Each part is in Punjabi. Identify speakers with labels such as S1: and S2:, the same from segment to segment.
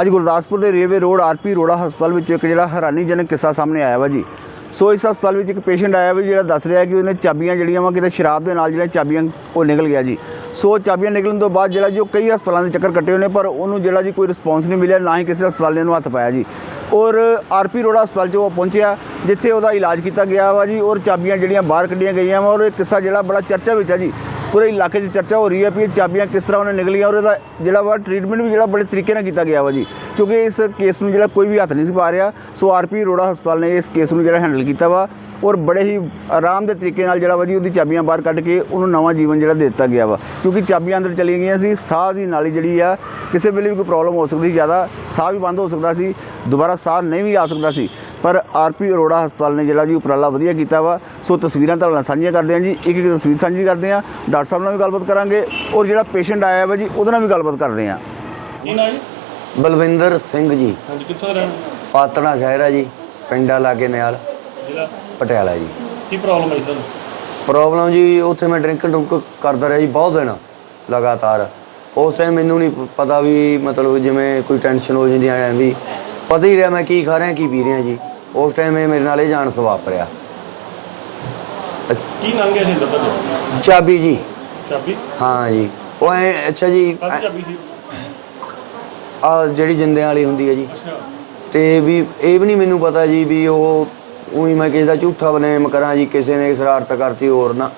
S1: ਅੱਜ ਗੁਰਦਾਸਪੁਰ ਦੇ ਰੇਲਵੇ ਰੋਡ ਆਰਪੀ ਰੋੜਾ ਹਸਪਤਾਲ ਵਿੱਚ ਇੱਕ ਜਿਹੜਾ ਹੈਰਾਨੀਜਨਕ ਕਿੱਸਾ ਸਾਹਮਣੇ ਆਇਆ ਵਾ ਜੀ। ਸੋ ਇਸ ਹਸਪਤਾਲ ਵਿੱਚ ਇੱਕ ਪੇਸ਼ੈਂਟ ਆਇਆ ਵਾ ਜਿਹੜਾ ਦੱਸ ਰਿਹਾ ਕਿ ਉਹਨੇ ਚਾਬੀਆਂ ਜਿਹੜੀਆਂ ਵਾ ਕਿਤੇ ਸ਼ਰਾਬ ਦੇ ਨਾਲ ਜਿਹੜੀਆਂ ਚਾਬੀਆਂ ਉਹ ਨਿਕਲ ਗਿਆ ਜੀ। ਸੋ ਚਾਬੀਆਂ ਨਿਕਲਣ ਤੋਂ ਬਾਅਦ ਜਿਹੜਾ ਜੀ ਉਹ ਕਈ ਹਸਪਤਾਲਾਂ ਦੇ ਚੱਕਰ ਕੱਟੇ ਉਹਨੇ, ਪਰ ਉਹਨੂੰ ਜਿਹੜਾ ਜੀ ਕੋਈ ਰਿਸਪੌਂਸ ਨਹੀਂ ਮਿਲਿਆ, ਨਾ ਹੀ ਕਿਸੇ ਹਸਪਤਾਲ ਨੇ ਉਹਨੂੰ ਹੱਥ ਪਾਇਆ ਜੀ। ਔਰ ਆਰਪੀ ਰੋੜਾ ਹਸਪਤਾਲ 'ਚ ਉਹ ਪਹੁੰਚਿਆ, ਜਿੱਥੇ ਉਹਦਾ ਇਲਾਜ ਕੀਤਾ ਗਿਆ ਵਾ ਜੀ, ਔਰ ਚਾਬੀਆਂ ਜਿਹੜੀਆਂ ਬਾਹਰ ਕੱਢੀਆਂ ਗਈਆਂ ਵਾ, ਔਰ ਇਹ ਕਿੱਸਾ ਜਿਹੜਾ ਬੜਾ ਚਰਚਾ ਵਿੱਚ ਆ ਜੀ। ਪੂਰੇ ਇਲਾਕੇ 'ਚ ਚਰਚਾ ਹੋ ਰਹੀ ਹੈ ਵੀ ਇਹ ਚਾਬੀਆਂ ਕਿਸ ਤਰ੍ਹਾਂ ਉਹਨੇ ਨਿਕਲੀਆਂ ਔਰ ਇਹਦਾ ਜਿਹੜਾ ਵਾ ਟ੍ਰੀਟਮੈਂਟ ਵੀ ਜਿਹੜਾ ਬੜੇ ਤਰੀਕੇ ਨਾਲ ਕੀਤਾ ਗਿਆ ਵਾ ਜੀ। ਕਿਉਂਕਿ ਇਸ ਕੇਸ ਨੂੰ ਜਿਹੜਾ ਕੋਈ ਵੀ ਹੱਥ ਨਹੀਂ ਸੀ ਪਾ ਰਿਹਾ, ਸੋ ਆਰਪੀ ਰੋੜਾ ਹਸਪਤਾਲ ਨੇ ਇਸ ਕੇਸ ਨੂੰ ਜਿਹੜਾ ਹੈਂਡਲ ਕੀਤਾ ਵਾ ਔਰ ਬੜੇ ਹੀ ਆਰਾਮ ਦੇ ਤਰੀਕੇ ਨਾਲ ਜਿਹੜਾ ਵਾ ਜੀ ਉਹਦੀ ਚਾਬੀਆਂ ਬਾਹਰ ਕੱਢ ਕੇ ਉਹਨੂੰ ਨਵਾਂ ਜੀਵਨ ਜਿਹੜਾ ਦੇ ਦਿੱਤਾ ਗਿਆ ਵਾ। ਕਿਉਂਕਿ ਚਾਬੀਆਂ ਅੰਦਰ ਚਲੀਆਂ ਗਈਆਂ ਸੀ, ਸਾਹ ਦੀ ਨਾਲੀ ਜਿਹੜੀ ਆ, ਕਿਸੇ ਵੇਲੇ ਵੀ ਕੋਈ ਪ੍ਰੋਬਲਮ ਹੋ ਸਕਦੀ ਸੀ ਜ਼ਿਆਦਾ ਸਾਹ ਵੀ ਬੰਦ ਹੋ ਸਕਦਾ ਸੀ, ਦੁਬਾਰਾ ਸਾਹ ਨਹੀਂ ਵੀ ਆ ਸਕਦਾ ਸੀ। ਪਰ ਆਰਪੀ ਅਰੋੜਾ ਹਸਪਤਾਲ ਨੇ ਜਿਹੜਾ ਜੀ ਉਪਰਾਲਾ ਵਧੀਆ ਕੀਤਾ ਵਾ। ਸੋ ਤਸਵੀਰਾਂ ਤੁਹਾਡੇ ਨਾਲ ਸਾਂਝੀਆਂ ਕਰਦੇ ਹਾਂ ਜੀ, ਇੱਕ ਇੱਕ ਤਸਵੀਰ ਸਾਂਝੀ ਕਰਦੇ ਹਾਂ। ਡਾਕਟਰ ਸਾਹਿਬ ਨਾਲ ਵੀ ਗੱਲਬਾਤ ਕਰਾਂਗੇ ਔਰ ਜਿਹੜਾ ਪੇਸ਼ੈਂਟ ਆਇਆ ਵਾ ਜੀ, ਉਹਦੇ ਨਾਲ ਵੀ ਗੱਲਬਾਤ ਕਰਦੇ ਹਾਂ।
S2: ਬਲਵਿੰਦਰ ਸਿੰਘ ਜੀ।
S3: ਹਾਂਜੀ ਕਿੱਥੋਂ ਰਹਿਣ
S2: ਪਾਤਣਾ ਸ਼ਹਿਰ ਹੈ ਜੀ ਪਿੰਡਾ ਲਾਗੇ ਨਿਆਲ
S3: ਜ਼ਿਲ੍ਹਾ?
S2: ਪਟਿਆਲਾ ਜੀ।
S3: ਕੀ ਪ੍ਰੋਬਲਮ ਹੈ ਸਰ
S2: ਪ੍ਰੋਬਲਮ ਜੀ ਉੱਥੇ ਮੈਂ ਡਰਿੰਕ ਡਰੁੰਕ ਕਰਦਾ ਰਿਹਾ ਜੀ ਬਹੁਤ ਦਿਨ ਲਗਾਤਾਰ। ਉਸ ਟਾਈਮ ਮੈਨੂੰ ਨਹੀਂ ਪਤਾ ਵੀ ਮਤਲਬ ਜਿਵੇਂ ਕੋਈ ਟੈਨਸ਼ਨ ਹੋ ਜਾਂਦੀ ਐ ਵੀ। ਪਤਾ ਹੀ ਰਿਹਾ ਮੈਂ ਕੀ ਖਾ ਰਿਹਾ ਕੀ ਪੀ ਰਿਹਾ ਜੀ। ਉਸ ਟਾਈਮ ਇਹ ਮੇਰੇ ਨਾਲ ਇਹ ਜਾਣ ਵਾਪਰਿਆ
S3: ਕੀ ਲੰਘਿਆ ਸੀ ਤੁਹਾਡੇ?
S2: ਚਾਬੀ ਜੀ।
S3: ਚਾਬੀ?
S2: ਹਾਂ ਜੀ। ਉਹ ਐ ਅੱਛਾ ਜੀ
S3: ਕਾਹਦੀ ਚਾਬੀ ਸੀ?
S2: ਆ ਜਿਹੜੀ ਜਿੰਦਿਆਂ ਵਾਲੀ ਹੁੰਦੀ ਹੈ ਜੀ।
S3: ਅੱਛਾ
S2: ਤੇ ਵੀ ਇਹ ਵੀ ਨਹੀਂ ਮੈਨੂੰ ਪਤਾ ਜੀ ਵੀ ਉਹ ਉਹੀ ਮੈਂ ਕਿਸੇ ਦਾ ਝੂਠਾ ਬਨੇਮ ਕਰਾਂ ਜੀ, ਕਿਸੇ ਨੇ ਸ਼ਰਾਰਤ ਕਰਤੀ ਹੋਰ ਨਾ।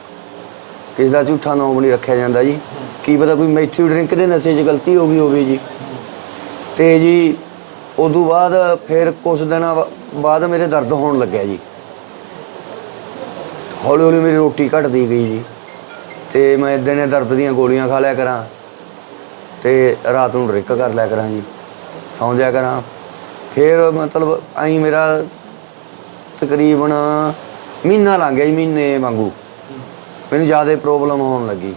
S2: ਕਿਸੇ ਦਾ ਝੂਠਾ ਨਾਮ ਨਹੀਂ ਰੱਖਿਆ ਜਾਂਦਾ ਜੀ। ਕੀ ਪਤਾ ਕੋਈ ਮੈਥਿਊ ਡਰਿੰਕ ਦੇ ਨਸ਼ੇ 'ਚ ਗਲਤੀ ਹੋ ਗਈ ਹੋਵੇ ਜੀ। ਤੇ ਜੀ ਉਦੋਂ ਬਾਅਦ ਫਿਰ ਕੁਝ ਦਿਨਾਂ ਬਾਅਦ ਮੇਰੇ ਦਰਦ ਹੋਣ ਲੱਗਿਆ ਜੀ। ਹੌਲੀ ਹੌਲੀ ਮੇਰੀ ਰੋਟੀ ਘਟਦੀ ਗਈ ਜੀ। ਤੇ ਮੈਂ ਦਿਨੇ ਦਰਦ ਦੀਆਂ ਗੋਲੀਆਂ ਖਾ ਲਿਆ ਕਰਾਂ। ਤੇ ਰਾਤ ਨੂੰ ਡਰਿੰਕ ਕਰ ਲਿਆ ਕਰਾਂ ਜੀ ਸੌਂ ਜਾਇਆ ਕਰਾਂ। ਫਿਰ ਮਤਲਬ ਐਂ ਮੇਰਾ ਤਕਰੀਬਨ ਮਹੀਨਾ ਲੰਘ ਗਿਆ ਜੀ ਮਹੀਨੇ ਵਾਂਗੂ। ਮੈਨੂੰ ਜ਼ਿਆਦਾ ਪ੍ਰੋਬਲਮ ਹੋਣ ਲੱਗੀ।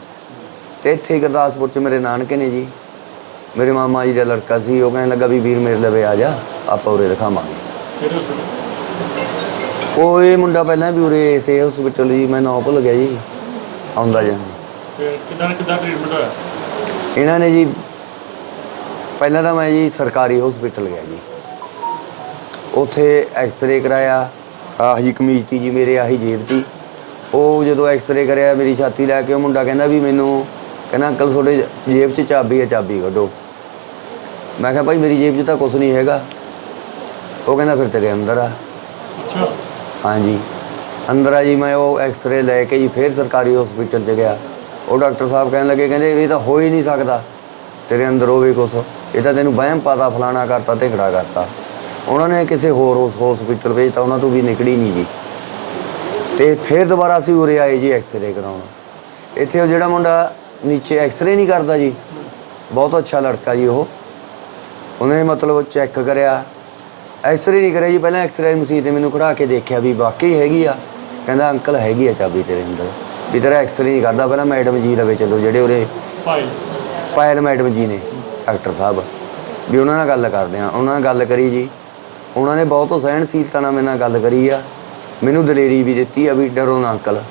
S2: ਤੇ ਇੱਥੇ ਗੁਰਦਾਸਪੁਰ ਚ ਮੇਰੇ ਨਾਨਕੇ ਨੇ ਜੀ ਮੇਰੇ ਮਾਮਾ ਜੀ ਦਾ ਲੜਕਾ ਸੀ ਉਹ ਕਹਿਣ ਲੱਗਾ ਵੀ ਵੀਰ ਮੇਰੇ ਲਵੇ ਆ ਜਾ ਆਪਾਂ ਉਰੇ ਰਖਾਵਾਂਗੇ। ਉਹ ਇਹ ਮੁੰਡਾ ਪਹਿਲਾਂ ਵੀ ਉਰੇ ਇਸੇ ਹਸਪੀਟਲ ਜੀ ਮੈਂ ਨਾਂ ਭੁੱਲ ਗਿਆ ਜੀ ਆਉਂਦਾ ਜਾਂਦਾ।
S3: ਕਿਦਾਂ ਕਿਦਾਂ ਟ੍ਰੀਟਮੈਂਟ ਹੋਇਆ?
S2: ਇਹਨਾਂ ਨੇ ਜੀ ਪਹਿਲਾਂ ਤਾਂ ਮੈਂ ਜੀ ਸਰਕਾਰੀ ਹਸਪੀਟਲ ਗਿਆ ਜੀ। ਉੱਥੇ ਐਕਸ-ਰੇ ਕਰਾਇਆ ਆਹ ਜੀ ਕਮੀਜ਼ ਤੀ ਜੀ ਮੇਰੇ ਆਹੀ ਜੇਬ ਤੀ। ਉਹ ਜਦੋਂ ਐਕਸ-ਰੇ ਕਰਿਆ ਮੇਰੀ ਛਾਤੀ ਲੈ ਕੇ ਉਹ ਮੁੰਡਾ ਕਹਿੰਦਾ ਵੀ ਮੈਨੂੰ ਕਹਿੰਦਾ ਅੰਕਲ ਤੁਹਾਡੇ ਜੇਬ 'ਚ ਚਾਬੀ ਹੈ ਚਾਬੀ ਕੱਢੋ। ਮੈਂ ਕਿਹਾ ਭਾਈ ਮੇਰੀ ਜੇਬ 'ਚ ਤਾਂ ਕੁਝ ਨਹੀਂ ਹੈਗਾ। ਉਹ ਕਹਿੰਦਾ ਫਿਰ ਤੇਰੇ ਅੰਦਰ ਆ।
S3: ਅੱਛਾ।
S2: ਹਾਂਜੀ। ਅੰਦਰ ਆ ਜੀ ਮੈਂ ਉਹ ਐਕਸ-ਰੇ ਲੈ ਕੇ ਜੀ ਫਿਰ ਸਰਕਾਰੀ ਹਸਪੀਟਲ 'ਚ ਗਿਆ। ਉਹ ਡਾਕਟਰ ਸਾਹਿਬ ਕਹਿਣ ਲੱਗੇ, ਕਹਿੰਦੇ ਇਹ ਤਾਂ ਹੋ ਹੀ ਨਹੀਂ ਸਕਦਾ। ਤੇਰੇ ਅੰਦਰ ਹੋਵੇ ਕੁਛ। ਇਹ ਤਾਂ ਤੈਨੂੰ ਵਹਿਮ ਪਾਤਾ, ਫਲਾਣਾ ਕਰਤਾ ਤੇ ਖੜਾ ਕਰਤਾ। ਉਹਨਾਂ ਨੇ ਕਿਸੇ ਹੋਰ ਉਸ ਹਸਪੀਟਲ ਭੇਜਤਾ ਉਹਨਾਂ ਤੋਂ ਵੀ ਨਿਕੜੀ ਨਹੀਂ ਜੀ। ਤੇ ਫਿਰ ਦੁਬਾਰਾ ਅਸੀਂ ਉਰੇ ਆਏ ਜੀ ਐਕਸ-ਰੇ ਕਰਾਉਣ। ਇੱਥੇ ਉਹ ਜਿਹੜਾ ਮੁੰਡਾ ਨੀਚੇ ਐਕਸ-ਰੇ ਨਹੀਂ ਕਰਦਾ ਜੀ, ਬਹੁਤ ਅੱਛਾ ਲੜਕਾ ਜੀ ਉਹ। ਉਹਨੇ ਮਤਲਬ ਚੈੱਕ ਕਰਿਆ। ਐਕਸ-ਰੇ ਨਹੀਂ ਕਰਿਆ ਜੀ, ਪਹਿਲਾਂ ਐਕਸ-ਰੇ ਮਸ਼ੀਨ ਤੇ ਮੈਨੂੰ ਖੜਾ ਕੇ ਦੇਖਿਆ ਵੀ ਵਾਕਈ ਹੈਗੀ ਆ। ਕਹਿੰਦਾ, ਅੰਕਲ ਹੈਗੀ ਆ ਚਾਬੀ ਤੇਰੇ ਅੰਦਰ। ਵੀ ਤੇਰਾ ਐਕਸ-ਰੇ ਨਹੀਂ ਕਰਦਾ ਪਹਿਲਾਂ ਮੈਡਮ ਜੀ ਲਵੇ ਚੱਲੋ ਜਿਹੜੇ ਉਹਦੇ
S3: ਭਾਈ।
S2: ਪਾਇਲ ਮੈਡਮ ਜੀ ਨੇ ਡਾਕਟਰ ਸਾਹਿਬ। ਵੀ ਉਹਨਾਂ ਨਾਲ ਗੱਲ ਕਰਦੇ ਆ ਉਹਨਾਂ ਨਾਲ ਗੱਲ ਕਰੀ ਜੀ। ਉਹਨਾਂ ਨੇ ਬਹੁਤ ਸਹਿਣਸ਼ੀਲਤਾ ਨਾਲ ਮੇਰੇ ਨਾਲ ਗੱਲ ਕਰੀ ਆ। ਮੈਨੂੰ ਦਲੇਰੀ ਵੀ ਦਿੱਤੀ ਆ ਵੀ ਡਰੋ ਨਾ ਅੰਕਲ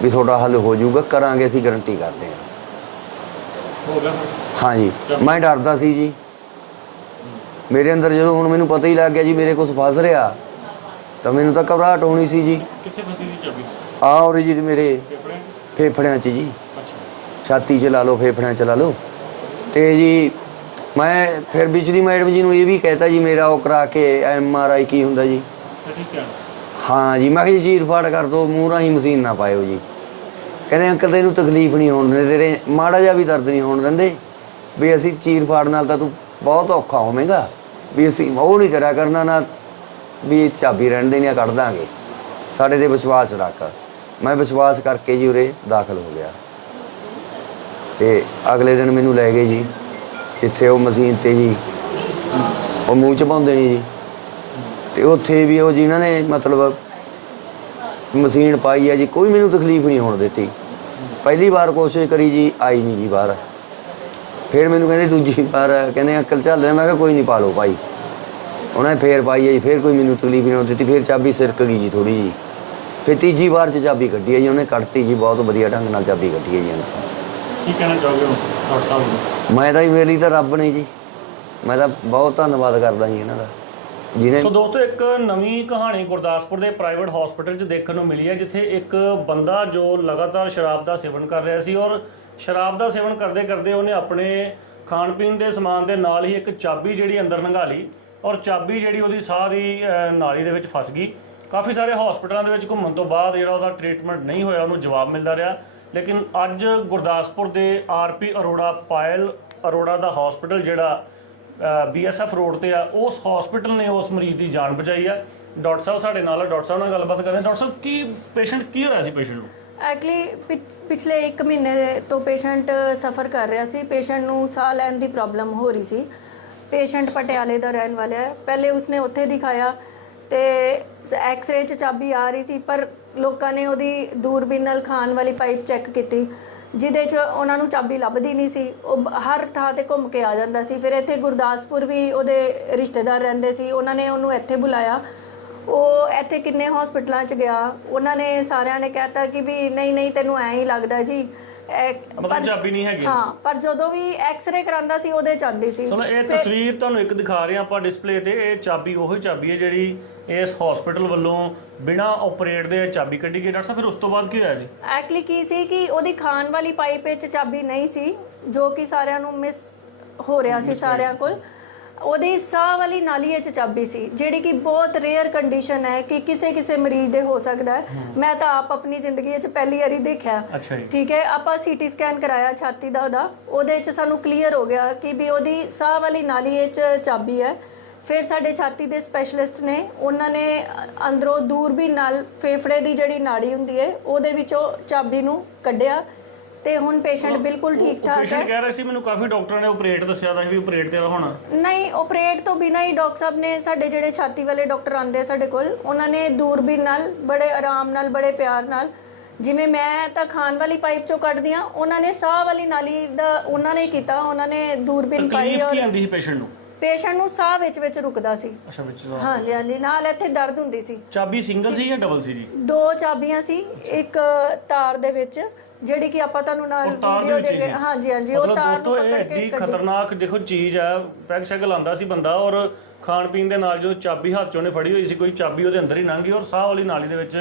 S2: ਵੀ ਤੁਹਾਡਾ ਹੱਲ ਹੋ ਜਾਊਗਾ ਕਰਾਂਗੇ ਅਸੀਂ ਗਾਰੰਟੀ ਕਰਦੇ ਆ
S3: ਹੋ। ਗਿਆ
S2: ਹਾਂਜੀ ਮੈਂ ਡਰਦਾ ਸੀ ਜੀ। ਮੇਰੇ ਅੰਦਰ ਜਦੋਂ ਹੁਣ ਮੈਨੂੰ ਪਤਾ ਹੀ ਲੱਗ ਗਿਆ ਜੀ ਮੇਰੇ ਕੁਝ ਫਸ ਰਿਹਾ ਤਾਂ ਮੈਨੂੰ ਤਾਂ ਘਬਰਾਹਟ ਹੋਣੀ ਸੀ ਜੀ।
S3: ਕਿੱਥੇ ਫਸੀ ਸੀ ਚਾਬੀ?
S2: ਆ ਔਰ ਜੀ ਮੇਰੇ
S3: ਫੇਫੜਿਆਂ 'ਚ
S2: ਜੀ। ਛਾਤੀ 'ਚ ਲਾ ਲਓ, ਫੇਫੜਿਆਂ 'ਚ ਲਾ ਲਓ। ਤੇ ਜੀ, ਮੈਂ ਫਿਰ ਬਿਜਲੀ ਮੈਡਮ ਜੀ ਨੂੰ ਇਹ ਵੀ ਕਹਿਤਾ ਜੀ, ਮੇਰਾ ਉਹ ਕਰਾ ਕੇ ਐਮ ਆਰ ਆਈ ਕੀ ਹੁੰਦਾ ਜੀ। ਹਾਂ ਜੀ, ਮੈਂ ਕਿਹਾ ਜੀ, ਚੀਰ ਫਾੜ ਕਰ ਦੋ ਮੂੰਹ ਰਾਹੀਂ ਮਸ਼ੀਨ ਨਾ ਪਾਇਓ ਜੀ। ਕਹਿੰਦੇ ਅੰਕਲ, ਤੈਨੂੰ ਤਕਲੀਫ ਨਹੀਂ ਹੋਣ ਦਿੰਦੇ, ਤੇਰੇ ਮਾੜਾ ਜਿਹਾ ਵੀ ਦਰਦ ਨਹੀਂ ਹੋਣ ਦਿੰਦੇ। ਵੀ ਅਸੀਂ ਚੀਰ ਫਾੜ ਨਾਲ ਤਾਂ ਤੂੰ ਬਹੁਤ ਔਖਾ ਹੋਵੇਂਗਾ। ਵੀ ਅਸੀਂ ਉਹ ਨਹੀਂ ਕਰਿਆ ਕਰਨਾ ਨਾ, ਵੀ ਇਹ ਚਾਬੀ ਰਹਿਣ ਦੇਣੀ ਆ, ਕੱਢ ਦਾਂਗੇ। ਸਾਡੇ ਤੇ ਵਿਸ਼ਵਾਸ ਰੱਖ। ਮੈਂ ਵਿਸ਼ਵਾਸ ਕਰਕੇ ਜੀ ਉਰੇ ਦਾਖਲ ਹੋ ਗਿਆ। ਤੇ ਅਗਲੇ ਦਿਨ ਮੈਨੂੰ ਲੈ ਗਏ ਜੀ। ਜਿੱਥੇ ਉਹ ਮਸ਼ੀਨ ਤੇ ਜੀ, ਉਹ ਮੂੰਹ ਚ ਪਾਉਂਦੇ ਨੇ ਜੀ। ਤੇ ਉੱਥੇ ਵੀ ਉਹ ਜਿਨ੍ਹਾਂ ਨੇ ਮਤਲਬ ਮਸ਼ੀਨ ਪਾਈ ਹੈ ਜੀ, ਕੋਈ ਮੈਨੂੰ ਤਕਲੀਫ ਨਹੀਂ ਹੋਣ ਦਿੱਤੀ। ਪਹਿਲੀ ਵਾਰ ਕੋਸ਼ਿਸ਼ ਕਰੀ ਜੀ, ਆਈ ਨਹੀਂ ਜੀ ਬਾਹਰ। ਫਿਰ ਮੈਨੂੰ ਕਹਿੰਦੇ, ਦੂਜੀ ਵਾਰ ਕਹਿੰਦੇ, ਅੰਕਲ ਚੱਲ ਮੈਂ ਕਿਹਾ, ਕੋਈ ਨਹੀਂ, ਪਾ ਲਓ ਭਾਈ। ਉਹਨਾਂ ਨੇ ਫੇਰ ਪਾਈ ਹੈ ਜੀ, ਫਿਰ ਕੋਈ ਮੈਨੂੰ ਤਕਲੀਫ ਨਹੀਂ ਹੋਣ ਦਿੱਤੀ। ਫਿਰ ਚਾਬੀ ਸਿਰਕ ਗਈ ਜੀ ਥੋੜੀ ਜੀ ਫਿਰ ਤੀਜੀ ਵਾਰ ਚ ਚਾਬੀ ਕੱਢੀ ਹੈ ਜੀ ਉਹਨੇ ਕੱਢਤੀ ਜੀ ਬਹੁਤ ਵਧੀਆ ਢੰਗ ਨਾਲ ਚਾਬੀ ਕੱਢੀ ਹੈ ਜੀ ਉਹਨੇ।
S3: ਕੀ ਕਹਿਣਾ ਚਾਹੋਗੇ ਹੁਣ ਡਾਕਟਰ ਸਾਹਿਬ ਨੂੰ?
S2: ਮੈਂ ਤਾਂ ਜੀ ਮੇਰੇ ਲਈ ਤਾਂ ਰੱਬ ਨੇ ਜੀ। ਮੈਂ ਤਾਂ ਬਹੁਤ ਧੰਨਵਾਦ ਕਰਦਾ ਜੀ ਇਹਨਾਂ ਦਾ। ਜਿਹਨੇ
S3: ਸੋ ਦੋਸਤੋ ਇੱਕ ਨਵੀਂ ਕਹਾਣੀ ਗੁਰਦਾਸਪੁਰ ਦੇ ਪ੍ਰਾਈਵੇਟ ਹਸਪੀਟਲ 'ਚ ਦੇਖਣ ਨੂੰ ਮਿਲੀ ਹੈ ਜਿੱਥੇ ਇੱਕ ਬੰਦਾ ਜੋ ਲਗਾਤਾਰ ਸ਼ਰਾਬ ਦਾ ਸੇਵਨ ਕਰ ਰਿਹਾ ਸੀ ਔਰ ਸ਼ਰਾਬ ਦਾ ਸੇਵਨ ਕਰਦੇ ਕਰਦੇ ਉਹਨੇ ਆਪਣੇ ਖਾਣ ਪੀਣ ਦੇ ਸਮਾਨ ਦੇ ਨਾਲ ਹੀ ਇੱਕ ਚਾਬੀ ਜਿਹੜੀ ਅੰਦਰ ਲੰਘਾ ਲਈ ਔਰ ਚਾਬੀ ਜਿਹੜੀ ਉਹਦੀ ਸਾਹ ਦੀ ਅਹ, ਨਾਲੀ ਦੇ ਵਿੱਚ ਫਸ ਗਈ। ਕਾਫੀ ਸਾਰੇ ਹਸਪੀਟਲਾਂ ਦੇ ਵਿੱਚ ਘੁੰਮਣ ਤੋਂ ਬਾਅਦ ਜਿਹੜਾ ਉਹਦਾ ਟ੍ਰੀਟਮੈਂਟ ਨਹੀਂ ਹੋਇਆ, ਉਹਨੂੰ ਜਵਾਬ ਮਿਲਦਾ ਰਿਹਾ। ਲੇਕਿਨ ਅੱਜ ਗੁਰਦਾਸਪੁਰ ਦੇ ਆਰਪੀ ਅਰੋੜਾ ਪਾਇਲ ਅਰੋੜਾ ਦਾ ਹਸਪੀਟਲ ਜਿਹੜਾ ਬੀਐਸਐਫ ਰੋਡ ਤੇ ਆ, ਉਸ ਹਸਪੀਟਲ ਨੇ ਉਸ ਮਰੀਜ਼ ਦੀ ਜਾਨ ਬਚਾਈ ਆ। ਡਾਕਟਰ ਸਾਹਿਬ ਸਾਡੇ ਨਾਲ ਆ, ਡਾਕਟਰ ਸਾਹਿਬ ਨਾਲ ਗੱਲਬਾਤ ਕਰਦੇ ਡਾਕਟਰ ਸਾਹਿਬ, ਕੀ ਪੇਸ਼ੈਂਟ ਕੀ ਹੋਇਆ ਸੀ ਪੇਸ਼ੈਂਟ ਨੂੰ?
S4: ਐਕਚੁਅਲੀ ਪਿਛਲੇ 1 ਮਹੀਨੇ ਤੋਂ ਪੇਸ਼ੈਂਟ ਸਫਰ ਕਰ ਰਿਹਾ ਸੀ। ਪੇਸ਼ੈਂਟ ਨੂੰ ਸਾਹ ਲੈਣ ਦੀ ਪ੍ਰੋਬਲਮ ਹੋ ਰਹੀ ਸੀ। ਪੇਸ਼ੈਂਟ ਪਟਿਆਲੇ ਦਾ ਰਹਿਣ ਵਾਲਾ ਹੈ। ਪਹਿਲੇ ਉਸਨੇ ਉੱਥੇ ਦਿਖਾਇਆ। ਤੇ ਐਕਸ-ਰੇ 'ਚ ਚਾਬੀ ਆ ਰਹੀ ਸੀ, ਪਰ ਲੋਕਾਂ ਨੇ ਉਹਦੀ ਦੂਰਬੀਨ ਨਾਲ ਖਾਣ ਵਾਲੀ ਪਾਈਪ ਚੈੱਕ ਕੀਤੀ, ਜਿਹਦੇ 'ਚ ਉਹਨਾਂ ਨੂੰ ਚਾਬੀ ਲੱਭਦੀ ਨਹੀਂ ਸੀ। ਉਹ ਹਰ ਥਾਂ ਤੇ ਘੁੰਮ ਕੇ ਆ ਜਾਂਦਾ ਸੀ। ਫਿਰ ਇੱਥੇ ਗੁਰਦਾਸਪੁਰ ਵੀ ਉਹਦੇ ਰਿਸ਼ਤੇਦਾਰ ਰਹਿੰਦੇ ਸੀ। ਉਹਨਾਂ ਨੇ ਉਹਨੂੰ ਇੱਥੇ ਬੁਲਾਇਆ। ਉਹ ਇੱਥੇ ਕਿੰਨੇ ਹਸਪੀਟਲਾਂ 'ਚ ਗਿਆ। ਉਹਨਾਂ ਨੇ ਸਾਰਿਆਂ ਨੇ ਕਹਿਤਾ ਕਿ ਵੀ ਨਹੀਂ ਨਹੀਂ, ਤੈਨੂੰ ਐਂ ਹੀ ਲੱਗਦਾ ਜੀ। ਇਹ-
S3: ਮਤਲਬ
S4: ਪਰ-
S3: ਚਾਬੀ ਨਹੀਂ ਹੈਗੀ।
S4: ਹਾਂ ਪਰ ਜਦੋਂ ਵੀ ਐਕਸ-ਰੇ ਕਰਾਂਦਾ ਸੀ ਉਹਦੇ ਚ ਆਉਂਦੀ ਸੀ।
S3: ਸੁਣੋ ਇਹ
S4: ਫਿਰ-
S3: ਤਸਵੀਰ ਤੁਹਾਨੂੰ ਇੱਕ ਦਿਖਾ ਰਹੇ ਹਾਂ ਆਪਾਂ ਡਿਸਪਲੇ ਤੇ। ਇਹ ਚਾਬੀ ਉਹੀ ਚਾਬੀ ਹੈ ਜਿਹੜੀ ਇਸ ਹਸਪੀਟਲ ਵੱਲੋਂ ਬਿਨਾ ਆਪਰੇਟ ਦੇ ਚਾਬੀ ਕੱਢੀ ਗਈ। ਡਾਕਟਰ ਸਾਹਿਬ ਫਿਰ ਉਸ ਤੋਂ ਬਾਅਦ ਕੀ ਹੋਇਆ ਜੀ?
S4: ਐਕਚੁਅਲੀ ਕੀ ਸੀ ਕਿ ਉਹਦੀ ਖਾਣ ਵਾਲੀ ਪਾਈਪ ਵਿੱਚ ਚਾਬੀ ਨਹੀਂ ਸੀ ਜੋ ਕਿ ਸਾਰਿਆਂ ਨੂੰ ਮਿਸ ਹੋ ਰਿਹਾ ਸੀ ਸਾਰਿਆਂ ਕੋਲ। ਉਹਦੀ ਸਾਹ ਵਾਲੀ ਨਾਲੀ ਵਿੱਚ ਚਾਬੀ ਸੀ ਜਿਹੜੀ ਕਿ ਬਹੁਤ ਰੇਅਰ ਕੰਡੀਸ਼ਨ ਹੈ ਕਿ ਕਿਸੇ ਕਿਸੇ ਮਰੀਜ਼ ਦੇ ਹੋ ਸਕਦਾ ਹੈ। ਮੈਂ ਤਾਂ ਆਪ ਆਪਣੀ ਜ਼ਿੰਦਗੀ ਵਿੱਚ ਪਹਿਲੀ ਵਾਰੀ ਦੇਖਿਆ।
S3: ਅੱਛਾ ਜੀ।
S4: ਠੀਕ ਹੈ ਆਪਾਂ ਸੀਟੀ ਸਕੈਨ ਕਰਾਇਆ ਛਾਤੀ ਦਾ ਉਹਦਾ। ਉਹਦੇ 'ਚ ਸਾਨੂੰ ਕਲੀਅਰ ਹੋ ਗਿਆ ਕਿ ਵੀ ਉਹਦੀ ਸਾਹ ਵਾਲੀ ਨਾਲੀ ਵਿੱਚ ਚਾਬੀ ਹੈ। ਫਿਰ ਸਾਡੇ ਛਾਤੀ ਦੇ ਸਪੈਸ਼ਲਿਸਟ ਨੇ ਉਹਨਾਂ ਨੇ ਅੰਦਰੋਂ ਦੂਰਬੀਨ ਨਾਲ ਫੇਫੜੇ ਦੀ ਜਿਹੜੀ ਨਾੜੀ ਹੁੰਦੀ ਹੈ ਉਹਦੇ ਵਿੱਚੋਂ ਚਾਬੀ ਨੂੰ ਕੱਢਿਆ। ਤੇ ਹੁਣ ਪੇਸ਼ੈਂਟ ਬਿਲਕੁਲ ਠੀਕ ਠਾਕ
S3: ਪੇਸ਼ੈਂਟ
S4: ਹੈ
S3: ਕਹਿ ਰਿਹਾ ਸੀ ਮੈਨੂੰ ਕਾਫੀ ਡਾਕਟਰਾਂ ਨੇ ਆਪਰੇਟ ਦੱਸਿਆ ਦਾ ਵੀ ਆਪਰੇਟ ਤੇਰਾ ਹੋਣਾ।
S4: ਨਹੀਂ ਆਪਰੇਟ ਤੋਂ ਬਿਨਾਂ ਹੀ ਡਾਕਟਰ ਸਾਹਿਬ ਨੇ ਸਾਡੇ ਜਿਹੜੇ ਛਾਤੀ ਵਾਲੇ ਡਾਕਟਰ ਆਉਂਦੇ ਆ ਸਾਡੇ ਕੋਲ ਉਹਨਾਂ ਨੇ ਦੂਰਬੀਨ ਨਾਲ ਬੜੇ ਆਰਾਮ ਨਾਲ ਬੜੇ ਪਿਆਰ ਨਾਲ ਜਿਵੇਂ ਮੈਂ ਤਾਂ ਖਾਣ ਵਾਲੀ ਪਾਈਪ ਚੋਂ ਕੱਢਦੀ ਹਾਂ ਉਹਨਾਂ ਨੇ ਸਾਹ ਵਾਲੀ ਨਾਲੀ ਦਾ ਉਹਨਾਂ ਨੇ ਕੀਤਾ ਉਹਨਾਂ ਨੇ ਦੂਰਬੀਨ ਪਾਈ
S3: ਤਕਲੀਫ ਕੀ
S4: ਔਰ
S3: ਆਂਦੀ ਸੀ ਪੇਸ਼ੈਂਟ ਨੂੰ?
S4: ਪੇਸ਼ੈਂਟ ਨੂੰ ਸਾਹ ਵਿੱਚ ਵਿੱਚ ਰੁਕਦਾ ਸੀ।
S3: ਅੱਛਾ ਵਿੱਚ
S4: ਹਾਂਜੀ ਹਾਂਜੀ ਨਾਲ ਇੱਥੇ ਦਰਦ ਹੁੰਦੀ ਸੀ।
S3: ਚਾਬੀ ਸਿੰਗਲ ਸੀ ਜਾਂ ਡਬਲ ਸੀ ਜੀ?
S4: ਦੋ ਚਾਬੀਆਂ ਸੀ ਇੱਕ ਤਾਰ ਦੇ ਵਿੱਚ ਜਿਹੜੀ ਕਿ ਆਪਾਂ ਤੁਹਾਨੂੰ ਨਾਲ
S3: ਉਹ ਤਾਰ ਦੇ
S4: ਵੀਡੀਓ
S3: ਹੀ
S4: ਦੇ
S3: ਸੀ।
S4: ਹਾਂਜੀ ਹਾਂਜੀ ਉਹ
S3: ਮਤਲਬ
S4: ਤਾਰ
S3: ਦੋਸਤੋ
S4: ਨੂੰ
S3: ਇਹ
S4: ਪਕੜ
S3: ਐਡੀ
S4: ਕੇ ਕੱਢੀ।
S3: ਖਤਰਨਾਕ ਦੇਖੋ ਚੀਜ਼ ਹੈ ਪੈਗ ਸ਼ੈਗ ਲਾਉਂਦਾ ਸੀ ਬੰਦਾ ਔਰ ਖਾਣ ਪੀਣ ਦੇ ਨਾਲ ਜਦੋਂ ਚਾਬੀ ਹੱਥ 'ਚ ਉਹਨੇ ਫੜੀ ਹੋਈ ਸੀ ਕੋਈ ਚਾਬੀ ਉਹਦੇ ਅੰਦਰ ਹੀ ਲੰਘ ਗਈ ਔਰ ਸਾਹ ਵਾਲੀ ਨਾਲੀ ਦੇ ਵਿੱਚ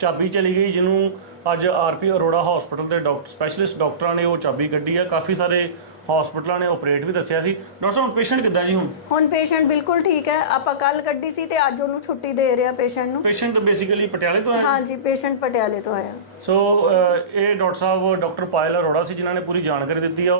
S3: ਚਾਬੀ ਚਲੀ ਗਈ ਜਿਹਨੂੰ ਅੱਜ ਆਰਪੀ ਅਰੋੜਾ ਹਸਪੀਟਲ ਦੇ ਡਾਕਟਰ ਸਪੈਸ਼ਲਿਸਟ ਡਾਕਟਰਾਂ ਨੇ ਉਹ ਚਾਬੀ ਕੱਢੀ ਆ ਕਾਫੀ ਸਾਰੇ ਹਸਪੀਟਲਾਂ ਨੇ ਆਪਰੇਟ ਵੀ ਦੱਸਿਆ ਸੀ। ਡਾਕਟਰ ਸਾਹਿਬ ਪੇਸ਼ੈਂਟ ਕਿੱਦਾਂ ਜੀ ਹੁਣ?
S4: ਹੁਣ ਪੇਸ਼ੈਂਟ ਬਿਲਕੁਲ ਠੀਕ ਹੈ। ਆਪਾਂ ਕੱਲ ਕੱਢੀ ਸੀ ਤੇ ਅੱਜ ਉਹਨੂੰ ਛੁੱਟੀ ਦੇ ਰਹੇ ਹਾਂ ਪੇਸ਼ੈਂਟ ਨੂੰ।
S3: ਪੇਸ਼ੈਂਟ ਬੇਸਿਕਲੀ ਪਟਿਆਲੇ ਤੋਂ ਆਇਆ
S4: ਹਾਂਜੀ ਪੇਸ਼ੈਂਟ ਪਟਿਆਲੇ ਤੋਂ ਆਇਆ
S3: ਸੋ ਅਹ, ਇਹ ਡਾਕਟਰ ਸਾਹਿਬ ਡਾਕਟਰ ਪਾਇਲ ਅਰੋੜਾ ਸੀ ਜਿਨ੍ਹਾਂ ਨੇ ਪੂਰੀ ਜਾਣਕਾਰੀ ਦਿੱਤੀ ਆ।